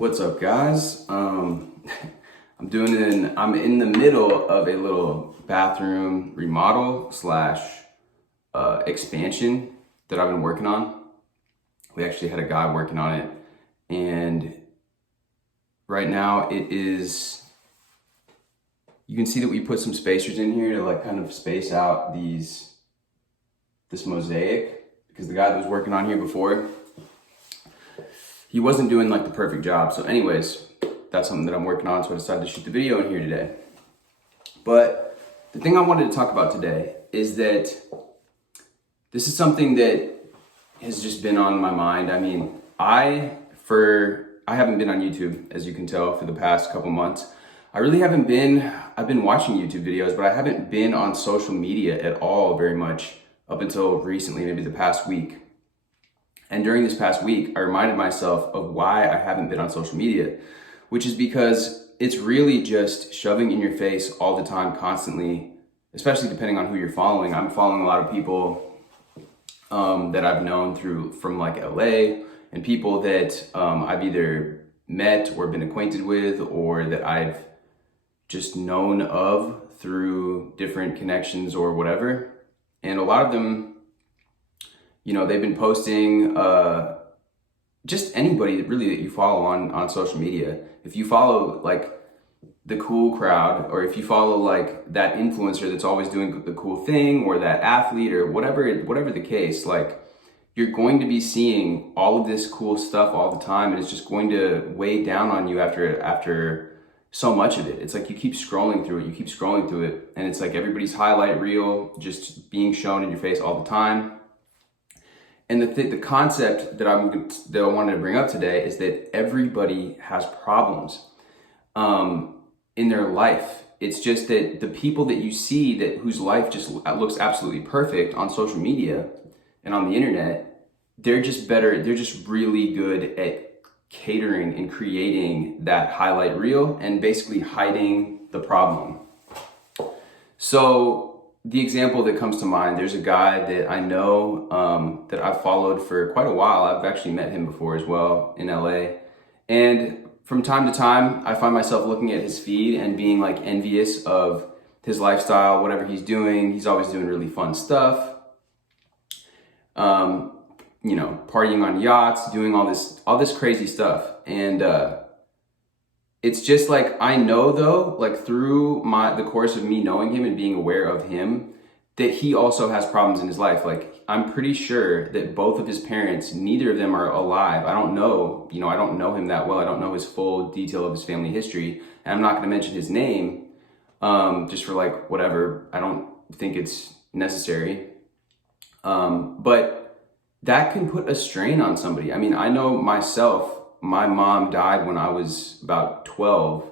What's up, guys? I'm in the middle of a little bathroom remodel slash expansion that I've been working on. We actually had a guy working on it, and right now you can see that we put some spacers in here to like kind of space out this mosaic, because the guy that was working on here before, he wasn't doing like the perfect job. So anyways, that's something that I'm working on, so I decided to shoot the video in here today. But the thing I wanted to talk about today is that this is something that has just been on my mind. I mean, I haven't been on YouTube, as you can tell, for the past couple months. I've been watching YouTube videos, but I haven't been on social media at all very much up until recently, maybe the past week. And during this past week, I reminded myself of why I haven't been on social media, which is because it's really just shoving in your face all the time, constantly, especially depending on who you're following. I'm following a lot of people that I've known from like LA, and people that I've either met or been acquainted with, or that I've just known of through different connections or whatever. And a lot of them, they've been posting just anybody that you follow on social media. If you follow like the cool crowd, or if you follow like that influencer that's always doing the cool thing, or that athlete, or whatever the case, like, you're going to be seeing all of this cool stuff all the time, and it's just going to weigh down on you after so much of it. It's like you keep scrolling through it, and it's like everybody's highlight reel just being shown in your face all the time. And the concept that I wanted to bring up today is that everybody has problems in their life. It's just that the people that you see whose life just looks absolutely perfect on social media and on the internet, they're just better. They're just really good at catering and creating that highlight reel and basically hiding the problem. So the example that comes to mind, there's a guy that I know that I've followed for quite a while. I've actually met him before as well in LA. And from time to time, I find myself looking at his feed and being like envious of his lifestyle, whatever he's doing. He's always doing really fun stuff. Partying on yachts, doing all this crazy stuff. And it's just like, I know though, like through the course of me knowing him and being aware of him, that he also has problems in his life. Like, I'm pretty sure that both of his parents, neither of them are alive. I don't know him that well. I don't know his full detail of his family history. And I'm not going to mention his name just for like whatever. I don't think it's necessary. But that can put a strain on somebody. I mean, I know myself, my mom died when I was about 12.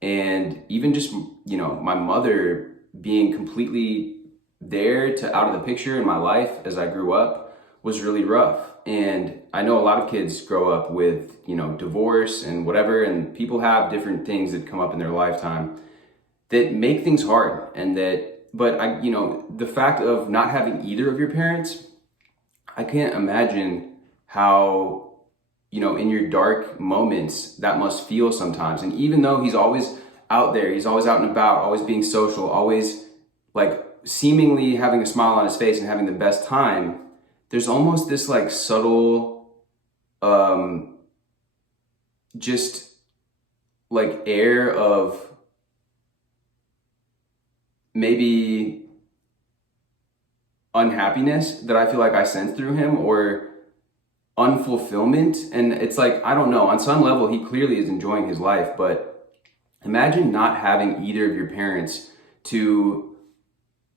And even just, my mother being completely there to out of the picture in my life as I grew up was really rough. And I know a lot of kids grow up with, divorce and whatever, and people have different things that come up in their lifetime that make things hard. But the fact of not having either of your parents, I can't imagine how, in your dark moments, that must feel sometimes. And even though he's always out there, he's always out and about, always being social, always like seemingly having a smile on his face and having the best time, there's almost this like subtle, just like air of maybe unhappiness that I feel like I sense through him, or unfulfillment. And it's like, I don't know, on some level he clearly is enjoying his life, but imagine not having either of your parents to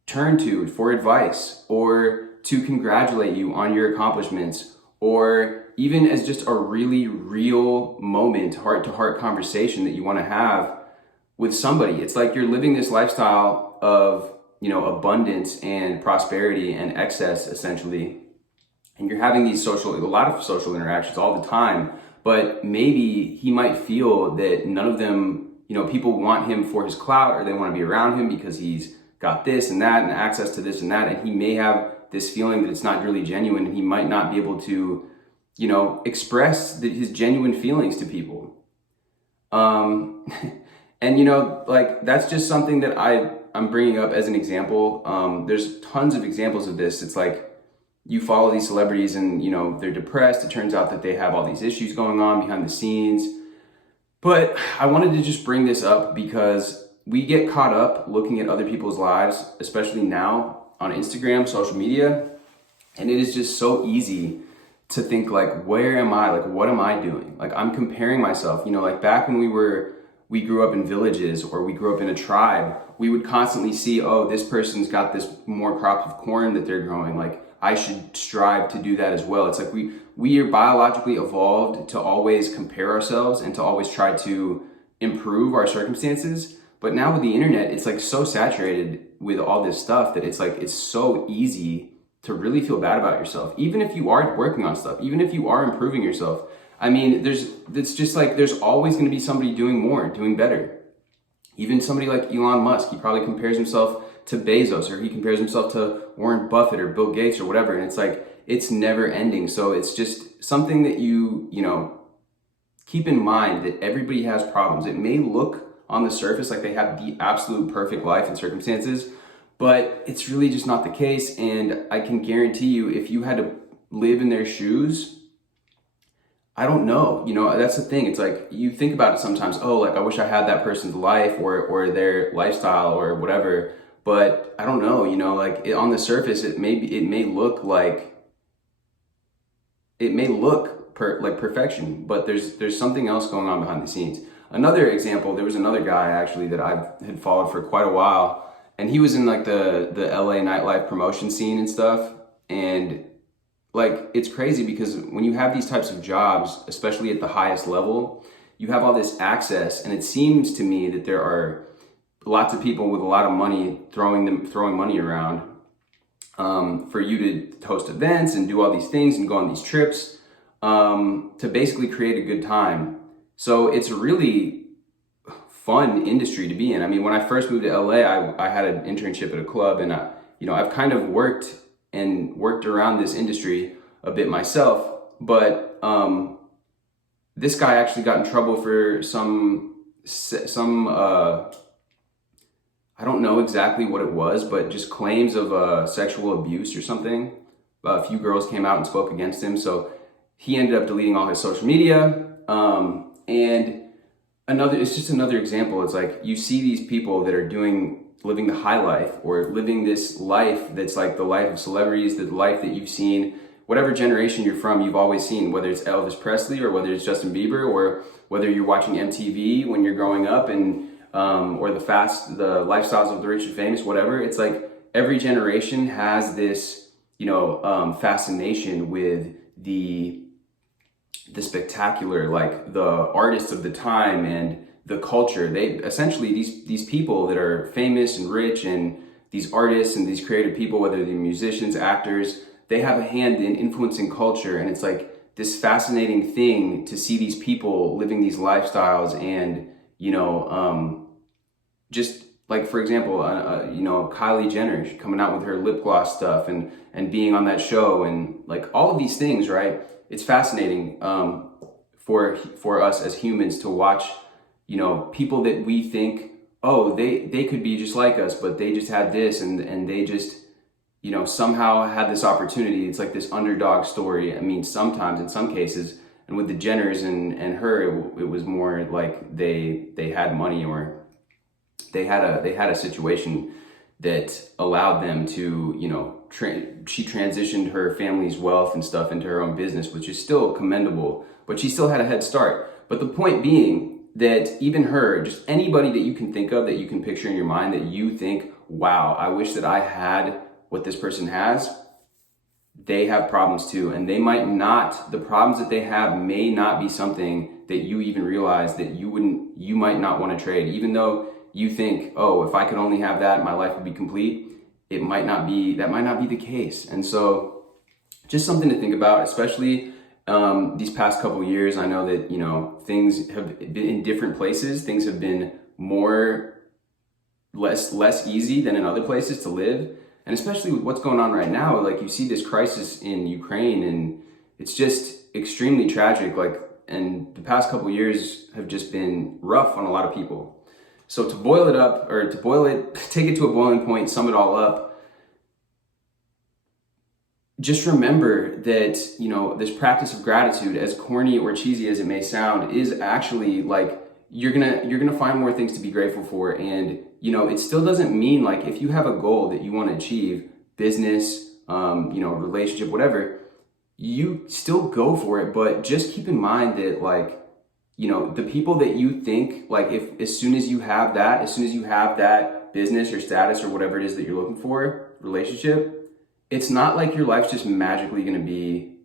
turn to for advice, or to congratulate you on your accomplishments, or even as just a really real moment, heart-to-heart conversation that you want to have with somebody. It's like you're living this lifestyle of abundance and prosperity and excess, essentially. And you're having a lot of social interactions all the time, but maybe he might feel that none of them, people want him for his clout, or they want to be around him because he's got this and that and access to this and that. And he may have this feeling that it's not really genuine, and he might not be able to, express his genuine feelings to people. And you know, like that's just something that I'm bringing up as an example. There's tons of examples of this. It's like you follow these celebrities and you know they're depressed. It turns out that they have all these issues going on behind the scenes. But I wanted to just bring this up because we get caught up looking at other people's lives, especially now on Instagram, social media, and it is just so easy to think like, where am I? Like, what am I doing? Like, I'm comparing myself. You know, like back when we grew up in villages or we grew up in a tribe, we would constantly see, oh, this person's got this more crop of corn that they're growing. Like, I should strive to do that as well. It's like we are biologically evolved to always compare ourselves and to always try to improve our circumstances. But now with the internet, it's like so saturated with all this stuff that it's like, it's so easy to really feel bad about yourself. Even if you are working on stuff, even if you are improving yourself. I mean, it's just like, there's always gonna be somebody doing more, doing better. Even somebody like Elon Musk, he probably compares himself to Bezos, or he compares himself to Warren Buffett or Bill Gates or whatever. And it's like, it's never ending. So it's just something that you know, keep in mind that everybody has problems. It may look on the surface like they have the absolute perfect life and circumstances, but it's really just not the case. And I can guarantee you, if you had to live in their shoes, I don't know, you know, that's the thing. It's like, you think about it sometimes, oh, like I wish I had that person's life or their lifestyle or whatever. But I don't know, you know, like on the surface, it may look like like perfection, but there's something else going on behind the scenes. Another example, there was another guy actually that I had followed for quite a while, and he was in like the LA nightlife promotion scene and stuff. And like, it's crazy because when you have these types of jobs, especially at the highest level, you have all this access, and it seems to me that there are lots of people with a lot of money throwing money around for you to host events and do all these things and go on these trips to basically create a good time. So it's a really fun industry to be in. I mean, when I first moved to LA, I had an internship at a club, and you know, I've kind of worked around this industry a bit myself. But this guy actually got in trouble for some I don't know exactly what it was, but just claims of sexual abuse or something. A few girls came out and spoke against him, so he ended up deleting all his social media. And it's just another example. It's like, you see these people that are living the high life, or living this life that's like the life of celebrities, the life that you've seen, whatever generation you're from, you've always seen, whether it's Elvis Presley or whether it's Justin Bieber, or whether you're watching MTV when you're growing up, and or the lifestyles of the rich and famous, whatever. It's like every generation has this, you know, fascination with the spectacular, like the artists of the time and the culture. They essentially, these people that are famous and rich, and these artists and these creative people, whether they're musicians, actors, they have a hand in influencing culture. And it's like this fascinating thing to see these people living these lifestyles, and you know, just like, for example, you know, Kylie Jenner coming out with her lip gloss stuff and being on that show, and like all of these things, right? It's fascinating for us as humans to watch, you know, people that we think, oh, they could be just like us, but they just had this, and they just, you know, somehow had this opportunity. It's like this underdog story. I mean, sometimes, in some cases, and with the Jenners and her, it was more like they had money, or they had a situation that allowed them to, you know, she transitioned her family's wealth and stuff into her own business, which is still commendable, but she still had a head start. But the point being that even her, just anybody that you can think of, that you can picture in your mind, that you think, wow, I wish that I had what this person has, they have problems too. And the problems that they have may not be something that you even realize that you might not want to trade. Even though you think, oh, if I could only have that, my life would be complete. That might not be the case. And so just something to think about, especially these past couple of years. I know that, you know, things have been in different places. Things have been less easy than in other places to live. And especially with what's going on right now, like you see this crisis in Ukraine, and it's just extremely tragic. Like and the past couple years have just been rough on a lot of people. So to boil it up, or to boil it, take it to a boiling point, sum it all up, just remember that, you know, this practice of gratitude, as corny or cheesy as it may sound, is actually like, you're gonna find more things to be grateful for. And, you know, it still doesn't mean, like, if you have a goal that you want to achieve, business, you know, relationship, whatever, you still go for it. But just keep in mind that, like, you know, the people that you think, like, if as soon as you have that business or status or whatever it is that you're looking for, relationship, it's not like your life's just magically going to be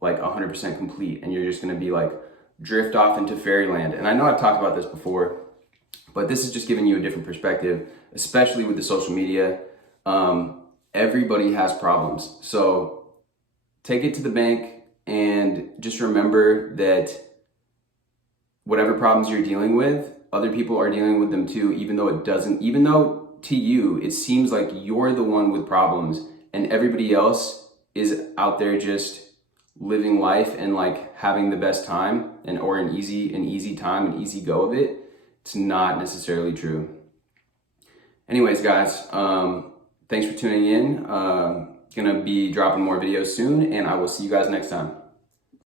like 100% complete and you're just going to be like drift off into fairyland. And I know I've talked about this before, but this is just giving you a different perspective, especially with the social media. Everybody has problems. So take it to the bank and just remember that whatever problems you're dealing with, other people are dealing with them too, even though to you, it seems like you're the one with problems and everybody else is out there just living life and like having the best time or an easy time, an easy go of it. It's not necessarily true. Anyways, guys, thanks for tuning in. Gonna be dropping more videos soon, and I will see you guys next time.